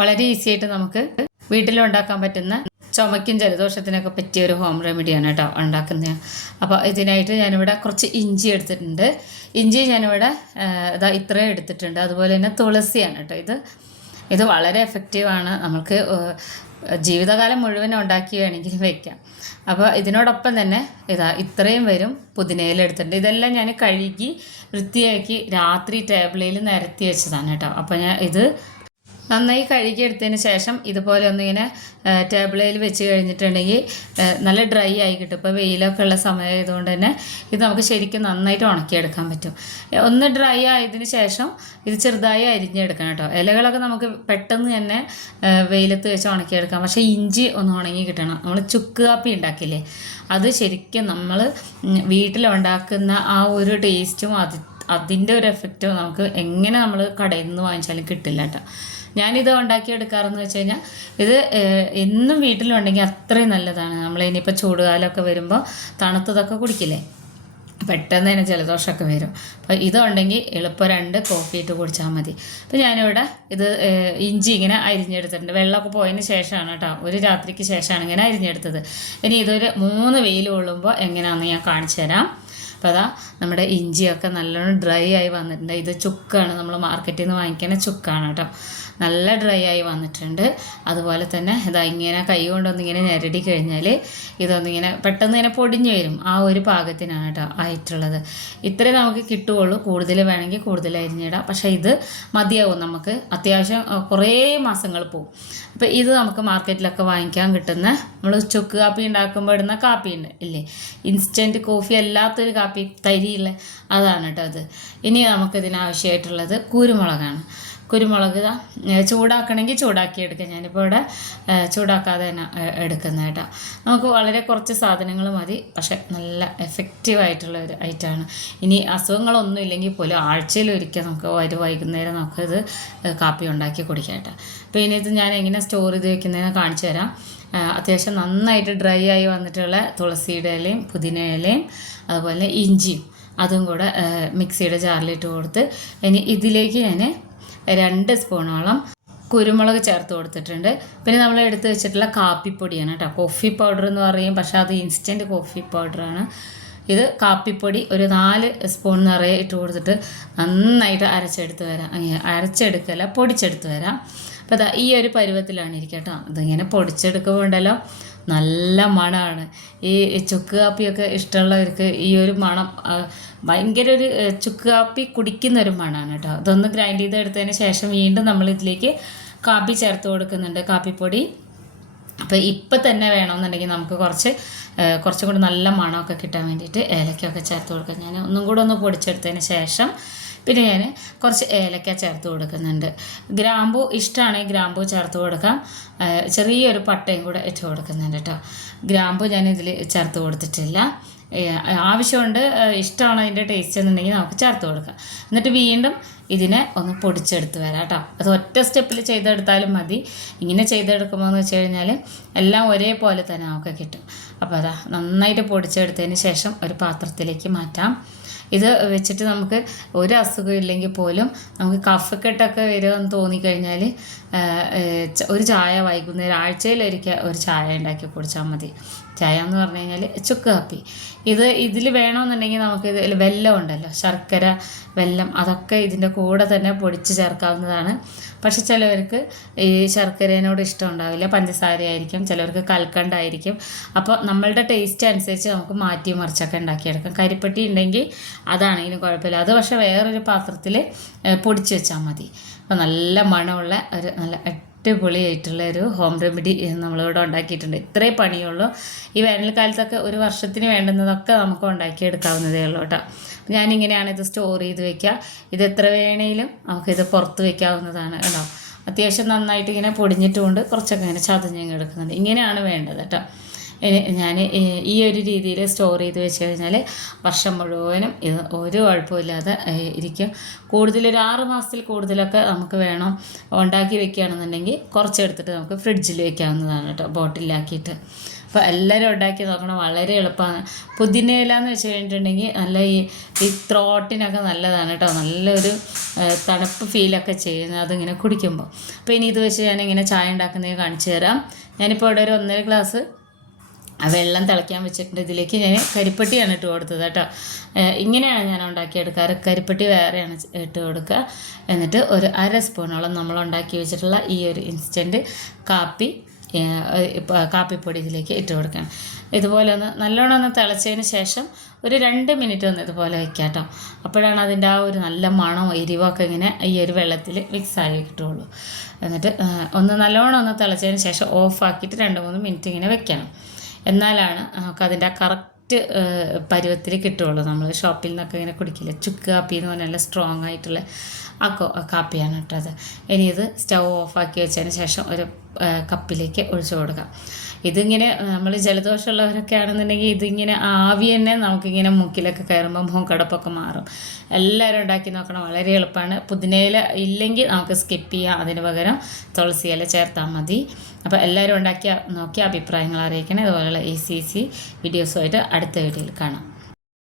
വളരെ ഈസി ആയിട്ട് നമുക്ക് വീട്ടിലുണ്ടാക്കാൻ പറ്റുന്ന ചുമയ്ക്കും ജലദോഷത്തിനൊക്കെ പറ്റിയ ഒരു ഹോം റെമഡിയാണ് കേട്ടോ ഉണ്ടാക്കുന്നത്. അപ്പോൾ ഇതിനായിട്ട് ഞാനിവിടെ കുറച്ച് ഇഞ്ചി എടുത്തിട്ടുണ്ട്. ഇഞ്ചി ഞാനിവിടെ ഇതാ ഇത്രയും എടുത്തിട്ടുണ്ട്. അതുപോലെ തന്നെ തുളസിയാണ് കേട്ടോ ഇത്. ഇത് വളരെ എഫക്റ്റീവാണ് നമുക്ക് ജീവിതകാലം മുഴുവൻ ഉണ്ടാക്കി വേണമെങ്കിൽ വെക്കാം. അപ്പോൾ ഇതിനോടൊപ്പം തന്നെ ഇതാ ഇത്രയും വരും പുതിനയില എടുത്തിട്ടുണ്ട്. ഇതെല്ലാം ഞാൻ കഴുകി വൃത്തിയാക്കി രാത്രി ടേബിളിൽ നിരത്തി വെച്ചതാണ് കേട്ടോ. അപ്പോൾ ഞാൻ ഇത് നന്നായി കഴുകിയെടുത്തതിന് ശേഷം ഇതുപോലെ ഒന്നിങ്ങനെ ടേബിളിൽ വെച്ച് കഴിഞ്ഞിട്ടുണ്ടെങ്കിൽ നല്ല ഡ്രൈ ആയി കിട്ടും. ഇപ്പോൾ വെയിലൊക്കെ ഉള്ള സമയമായതുകൊണ്ട് തന്നെ ഇത് നമുക്ക് ശരിക്കും നന്നായിട്ട് ഉണക്കിയെടുക്കാൻ പറ്റും. ഒന്ന് ഡ്രൈ ആയതിന് ശേഷം ഇത് ചെറുതായി അരിഞ്ഞെടുക്കണം കേട്ടോ. ഇലകളൊക്കെ നമുക്ക് പെട്ടെന്ന് തന്നെ വെയിലത്ത് വെച്ച് ഉണക്കിയെടുക്കാം. പക്ഷേ ഇഞ്ചി ഒന്ന് ഉണങ്ങി കിട്ടണം. നമ്മൾ ചുക്ക് കാപ്പി ഉണ്ടാക്കില്ലേ അത് ശരിക്കും നമ്മൾ വീട്ടിലുണ്ടാക്കുന്ന ആ ഒരു ടേസ്റ്റും അത് അതിന്റെ ഒരു എഫക്റ്റും നമുക്ക് എങ്ങനെ നമ്മൾ കടയിൽ നിന്ന് വാങ്ങിച്ചാലും കിട്ടില്ല കേട്ടോ. ഞാനിത് ഉണ്ടാക്കിയെടുക്കാറെന്ന് വെച്ച് കഴിഞ്ഞാൽ ഇത് എന്നും വീട്ടിലുണ്ടെങ്കിൽ അത്രയും നല്ലതാണ്. നമ്മൾ ഇനിയിപ്പോൾ ചൂടുകാലമൊക്കെ വരുമ്പോൾ തണുത്തതൊക്കെ കുടിക്കില്ലേ? പെട്ടെന്ന് തന്നെ ജലദോഷമൊക്കെ വരും. അപ്പോൾ ഇതുണ്ടെങ്കിൽ എളുപ്പം രണ്ട് കോഫി ഇട്ട് കുടിച്ചാൽ മതി. അപ്പോൾ ഞാനിവിടെ ഇത് ഇഞ്ചി ഇങ്ങനെ അരിഞ്ഞെടുത്തിട്ടുണ്ട്. വെള്ളമൊക്കെ പോയതിന് ശേഷമാണ് കേട്ടോ ഒരു രാത്രിക്ക് ശേഷമാണ് ഇങ്ങനെ അരിഞ്ഞെടുത്തത്. ഇനി ഇതൊരു മൂന്ന് വെയിൽ കൊള്ളുമ്പോൾ എങ്ങനെയാണെന്ന് ഞാൻ കാണിച്ചു തരാം. അപ്പോൾ അതാ നമ്മുടെ ഇഞ്ചിയൊക്കെ നല്ലോണം ഡ്രൈ ആയി വന്നിട്ടുണ്ട്. ഇത് ചുക്കാണ് നമ്മൾ മാർക്കറ്റിൽ നിന്ന് വാങ്ങിക്കുന്ന ചുക്കാണ് കേട്ടോ. നല്ല ഡ്രൈ ആയി വന്നിട്ടുണ്ട്. അതുപോലെ തന്നെ ഇതാ ഇങ്ങനെ കൈ കൊണ്ടൊന്നിങ്ങനെ ഞെരടി കഴിഞ്ഞാൽ ഇതൊന്നിങ്ങനെ പെട്ടെന്ന് ഇങ്ങനെ പൊടിഞ്ഞു വരും. ആ ഒരു പാകത്തിനാണ് കേട്ടോ ആയിട്ടുള്ളത്. ഇത്രേ നമുക്ക് കിട്ടുകയുള്ളൂ. കൂടുതൽ വേണമെങ്കിൽ കൂടുതൽ അരിഞ്ഞിടാം പക്ഷേ ഇത് മതിയാവും. നമുക്ക് അത്യാവശ്യം കുറേ മാസങ്ങൾ പോകും അപ്പോൾ ഇത് നമുക്ക് മാർക്കറ്റിലൊക്കെ വാങ്ങിക്കാൻ കിട്ടുന്ന നമ്മൾ ചുക്ക് കാപ്പി ഉണ്ടാക്കുമ്പോൾ ഇടുന്ന കാപ്പി ഉണ്ട് ഇല്ലേ? ഇൻസ്റ്റന്റ് കോഫി അല്ലാത്തൊരു കാപ്പി തരിയില്ല. അതാണ് കേട്ടോ അത് ഇനി നമുക്കിതിനാവശ്യമായിട്ടുള്ളത് കുരുമുളകാണ്. കുരുമുളക് ചൂടാക്കണമെങ്കിൽ ചൂടാക്കി എടുക്കാം. ഞാനിപ്പോൾ ഇവിടെ ചൂടാക്കാതെ തന്നെ എടുക്കുന്നത് കേട്ടോ. നമുക്ക് വളരെ കുറച്ച് സാധനങ്ങൾ മതി. പക്ഷെ നല്ല എഫക്റ്റീവ് ആയിട്ടുള്ള ഒരു ഐറ്റമാണ് ഇനി അസുഖങ്ങളൊന്നും ഇല്ലെങ്കിൽ പോലും ആഴ്ചയിൽ ഒരിക്കൽ നമുക്ക് ഒരു വൈകുന്നേരം നമുക്കിത് കാപ്പി ഉണ്ടാക്കി കുടിക്കാം കേട്ടോ. അപ്പോൾ ഇനി ഇത് ഞാൻ എങ്ങനെ സ്റ്റോർ ചെയ്ത് വെക്കുന്നതെന്ന് കാണിച്ചു തരാം. അത്യാവശ്യം നന്നായിട്ട് ഡ്രൈ ആയി വന്നിട്ടുള്ള തുളസിയുടെ ഇലയും പുതിന ഇലയും അതുപോലെ ഇഞ്ചിയും അതും കൂടെ മിക്സിയുടെ ജാറിലിട്ട് കൊടുത്ത് ഇനി ഇതിലേക്ക് ഞാൻ രണ്ട് സ്പൂണോളം കുരുമുളക് ചേർത്ത് കൊടുത്തിട്ടുണ്ട്. പിന്നെ നമ്മൾ എടുത്ത് വെച്ചിട്ടുള്ള കാപ്പിപ്പൊടിയാണ് കേട്ടോ. കോഫി പൗഡർ എന്ന് പറയും പക്ഷേ അത് ഇൻസ്റ്റന്റ് കോഫി പൗഡറാണ് ഇത് കാപ്പിപ്പൊടി ഒരു നാല് സ്പൂൺ നിറയെ ഇട്ട് കൊടുത്തിട്ട് നന്നായിട്ട് അരച്ചെടുത്ത് വരാം. അരച്ചെടുക്കല്ല പൊടിച്ചെടുത്ത് വരാം. അപ്പോൾ അതാ ഈ ഒരു പരുവത്തിലാണ് ഇരിക്കുക കേട്ടോ. ഇതിങ്ങനെ പൊടിച്ചെടുക്കുമ്പോൾ ഉണ്ടല്ലോ നല്ല മണമാണ് ഈ ചുക്ക് കാപ്പിയൊക്കെ ഇഷ്ടമുള്ളവർക്ക് ഈ ഒരു മണം ഭയങ്കര ഒരു ചുക്ക് കാപ്പി കുടിക്കുന്ന ഒരു മണമാണ് കേട്ടോ. അതൊന്ന് ഗ്രൈൻഡ് ചെയ്തെടുത്തതിന് ശേഷം വീണ്ടും നമ്മൾ ഇതിലേക്ക് കാപ്പി ചേർത്ത് കൊടുക്കുന്നുണ്ട് കാപ്പിപ്പൊടി. അപ്പോൾ ഇപ്പം തന്നെ വേണമെന്നുണ്ടെങ്കിൽ നമുക്ക് കുറച്ച് കുറച്ചും കൂടി നല്ല മണമൊക്കെ കിട്ടാൻ വേണ്ടിയിട്ട് ഏലക്കൊക്കെ ചേർത്ത് കൊടുക്കാം. ഞാൻ ഒന്നും കൂടെ ഒന്ന് പൊടിച്ചെടുത്തതിന് ശേഷം പിന്നെ ഞാൻ കുറച്ച് ഏലക്ക ചേർത്ത് കൊടുക്കുന്നുണ്ട്. ഗ്രാമ്പൂ ഇഷ്ടമാണെങ്കിൽ ഗ്രാമ്പൂ ചേർത്ത് കൊടുക്കാം. ചെറിയൊരു പട്ടയും കൂടെ ഇട്ട് കൊടുക്കുന്നുണ്ട് കേട്ടോ. ഗ്രാമ്പൂ ഞാൻ ഇതിൽ ചേർത്ത് കൊടുത്തിട്ടില്ല. ആവശ്യമുണ്ട് ഇഷ്ടമാണ് അതിന്റെ ടേസ്റ്റ് എന്നുണ്ടെങ്കിൽ നമുക്ക് ചേർത്ത് കൊടുക്കാം. എന്നിട്ട് വീണ്ടും ഇതിനെ ഒന്ന് പൊടിച്ചെടുത്ത് വരാം കേട്ടോ. അത് ഒറ്റ സ്റ്റെപ്പിൽ ചെയ്തെടുത്താലും മതി. ഇങ്ങനെ ചെയ്തെടുക്കുമ്പോൾ എന്ന് വെച്ച് കഴിഞ്ഞാൽ എല്ലാം ഒരേപോലെ തന്നെ നമുക്ക് കിട്ടും. അപ്പോൾ അതാ നന്നായിട്ട് പൊടിച്ചെടുത്തതിന് ശേഷം ഒരു പാത്രത്തിലേക്ക് മാറ്റാം. ഇത് വെച്ചിട്ട് നമുക്ക് ഒരു അസുഖം ഇല്ലെങ്കിൽ പോലും നമുക്ക് കഫക്കെട്ടൊക്കെ വരുമെന്ന് തോന്നിക്കഴിഞ്ഞാൽ ഒരു ചായ വൈകുന്നേരം ആഴ്ചയിലൊരിക്കൽ ഒരു ചായ ഉണ്ടാക്കി കുടിച്ചാൽ മതി. ചായ എന്ന് പറഞ്ഞു കഴിഞ്ഞാൽ ചുക്ക് കാപ്പി. ഇത് ഇതിൽ വേണമെന്നുണ്ടെങ്കിൽ നമുക്ക് ഇതിൽ വെല്ലം ഉണ്ടല്ലോ ശർക്കര വെല്ലം അതൊക്കെ ഇതിന്റെ കൂടെ തന്നെ പൊടിച്ച് ചേർക്കാവുന്നതാണ്. പക്ഷെ ചിലവർക്ക് ഈ ശർക്കരേനോട് ഇഷ്ടം ഉണ്ടാവില്ല. പഞ്ചസാര ആയിരിക്കും. ചിലവർക്ക് കൽക്കണ്ടായിരിക്കും അപ്പോൾ നമ്മളുടെ ടേസ്റ്റ് അനുസരിച്ച് നമുക്ക് മാറ്റി മറിച്ചൊക്കെ ഉണ്ടാക്കിയെടുക്കാം. കരിപ്പെട്ടി ഉണ്ടെങ്കിൽ അതാണ് അതാണെങ്കിലും കുഴപ്പമില്ല. അത് പക്ഷേ വേറൊരു പാത്രത്തിൽ പൊടിച്ച് വെച്ചാൽ മതി. അപ്പോൾ നല്ല മണമുള്ള ഒരു നല്ല അടിപൊളിയായിട്ടുള്ള ഒരു ഹോം റെമഡി നമ്മളിവിടെ ഉണ്ടാക്കിയിട്ടുണ്ട്. ഇത്രേ പണിയുള്ളൂ. ഈ വേനൽക്കാലത്തൊക്കെ ഒരു വർഷത്തിന് വേണ്ടുന്നതൊക്കെ നമുക്ക് ഉണ്ടാക്കിയെടുക്കാവുന്നതേ ഉള്ളൂ കേട്ടോ. ഞാനിങ്ങനെയാണ് ഇത് സ്റ്റോർ ചെയ്ത് വെക്കുക. ഇത് എത്ര വേണേലും നമുക്കിത് പുറത്ത് വെക്കാവുന്നതാണ് കേട്ടോ. അത്യാവശ്യം നന്നായിട്ട് ഇങ്ങനെ പൊടിഞ്ഞിട്ടുകൊണ്ട് കുറച്ചൊക്കെ ഇങ്ങനെ ചതഞ്ഞങ്ങ് എടുക്കുന്നുണ്ട് ഇങ്ങനെയാണ് വേണ്ടത് കേട്ടോ. ഞാൻ ഈ ഒരു രീതിയിൽ സ്റ്റോർ ചെയ്ത് വെച്ച് കഴിഞ്ഞാൽ വർഷം മുഴുവനും ഇത് ഒരു കുഴപ്പമില്ലാതെ ഇരിക്കും. കൂടുതലൊരു ആറ് മാസത്തിൽ കൂടുതലൊക്കെ നമുക്ക് വേണം ഉണ്ടാക്കി വെക്കുകയാണെന്നുണ്ടെങ്കിൽ കുറച്ചെടുത്തിട്ട് നമുക്ക് ഫ്രിഡ്ജിൽ വെക്കാവുന്നതാണ് കേട്ടോ ബോട്ടിലാക്കിയിട്ട്. അപ്പോൾ എല്ലാവരും ഉണ്ടാക്കി നോക്കണം വളരെ എളുപ്പമാണ്. പുതിനയില എന്ന് വെച്ച് കഴിഞ്ഞിട്ടുണ്ടെങ്കിൽ നല്ല ഈ ഈ ത്രോട്ടിനൊക്കെ നല്ലതാണ് കേട്ടോ നല്ലൊരു തണുപ്പ് ഫീലൊക്കെ ചെയ്യുന്നത് അതിങ്ങനെ കുടിക്കുമ്പോൾ അപ്പോൾ ഇനി ഇത് വെച്ച് ഞാനിങ്ങനെ ചായ ഉണ്ടാക്കുന്നത് കാണിച്ചു തരാം. ഞാനിപ്പോൾ ഇവിടെ ഒരു ഒന്നര ഗ്ലാസ് ആ വെള്ളം തിളയ്ക്കാൻ വെച്ചിട്ടുണ്ട്. ഇതിലേക്ക് ഞാൻ കരിപ്പട്ടിയാണ് ഇട്ട് കൊടുത്തത് കേട്ടോ. ഇങ്ങനെയാണ് ഞാൻ ഉണ്ടാക്കിയെടുക്കാറ് കരിപ്പട്ടി വേറെയാണ് ഇട്ട് കൊടുക്കുക. എന്നിട്ട് ഒരു അര സ്പൂണോളം നമ്മൾ ഉണ്ടാക്കി വെച്ചിട്ടുള്ള ഈ ഒരു ഇൻസ്റ്റന്റ് കാപ്പി കാപ്പിപ്പൊടി ഇതിലേക്ക് ഇട്ട് കൊടുക്കണം. ഇതുപോലെ ഒന്ന് നല്ലോണം ഒന്ന് തിളച്ചതിന് ശേഷം ഒരു രണ്ട് മിനിറ്റ് ഒന്ന് ഇതുപോലെ വെക്കാട്ടോ കേട്ടോ. അപ്പോഴാണ് അതിന്റെ ആ ഒരു നല്ല മണം എരിവൊക്കെ ഇങ്ങനെ ഈ ഒരു വെള്ളത്തിൽ മിക്സായി കിട്ടുള്ളൂ എന്നിട്ട് ഒന്ന് നല്ലോണം ഒന്ന് തിളച്ചതിന് ശേഷം ഓഫാക്കിയിട്ട് രണ്ട് മൂന്ന് മിനിറ്റ് ഇങ്ങനെ വെക്കണം. എന്നാലാണ് നമുക്ക് അതിന്റെ ആ കറക്റ്റ് പരുവത്തിൽ കിട്ടുള്ളൂ നമ്മൾ ഷോപ്പിൽ നിന്നൊക്കെ ഇങ്ങനെ കുടിക്കില്ല? ചുക്ക് കാപ്പി എന്ന് പറഞ്ഞാൽ സ്ട്രോങ് ആയിട്ടുള്ള ആ കാപ്പിയാണ് അത്. ഇനി ഇത് സ്റ്റൗ ഓഫാക്കി വെച്ചതിന് ശേഷം ഒരു കപ്പിലേക്ക് ഒഴിച്ചു കൊടുക്കുക ഇതിങ്ങനെ നമ്മൾ ജലദോഷമുള്ളവരൊക്കെ ആണെന്നുണ്ടെങ്കിൽ ഇതിങ്ങനെ ആവി തന്നെ നമുക്കിങ്ങനെ മൂക്കിലൊക്കെ കയറുമ്പോൾ മൂക്കടപ്പൊക്കെ മാറും. എല്ലാവരും ഉണ്ടാക്കി നോക്കണം വളരെ എളുപ്പമാണ്. പുതിനയില ഇല്ലെങ്കിൽ നമുക്ക് സ്കിപ്പ് ചെയ്യാം. അതിന് പകരം തുളസി ഇല ചേർത്താൽ മതി. അപ്പോൾ എല്ലാവരും ഉണ്ടാക്കിയ നോക്കിയ അഭിപ്രായങ്ങൾ അറിയിക്കണം. ഇതുപോലെയുള്ള ഈസി ഈസി വീഡിയോസുമായിട്ട് അടുത്ത വീഡിയോയിൽ കാണാം.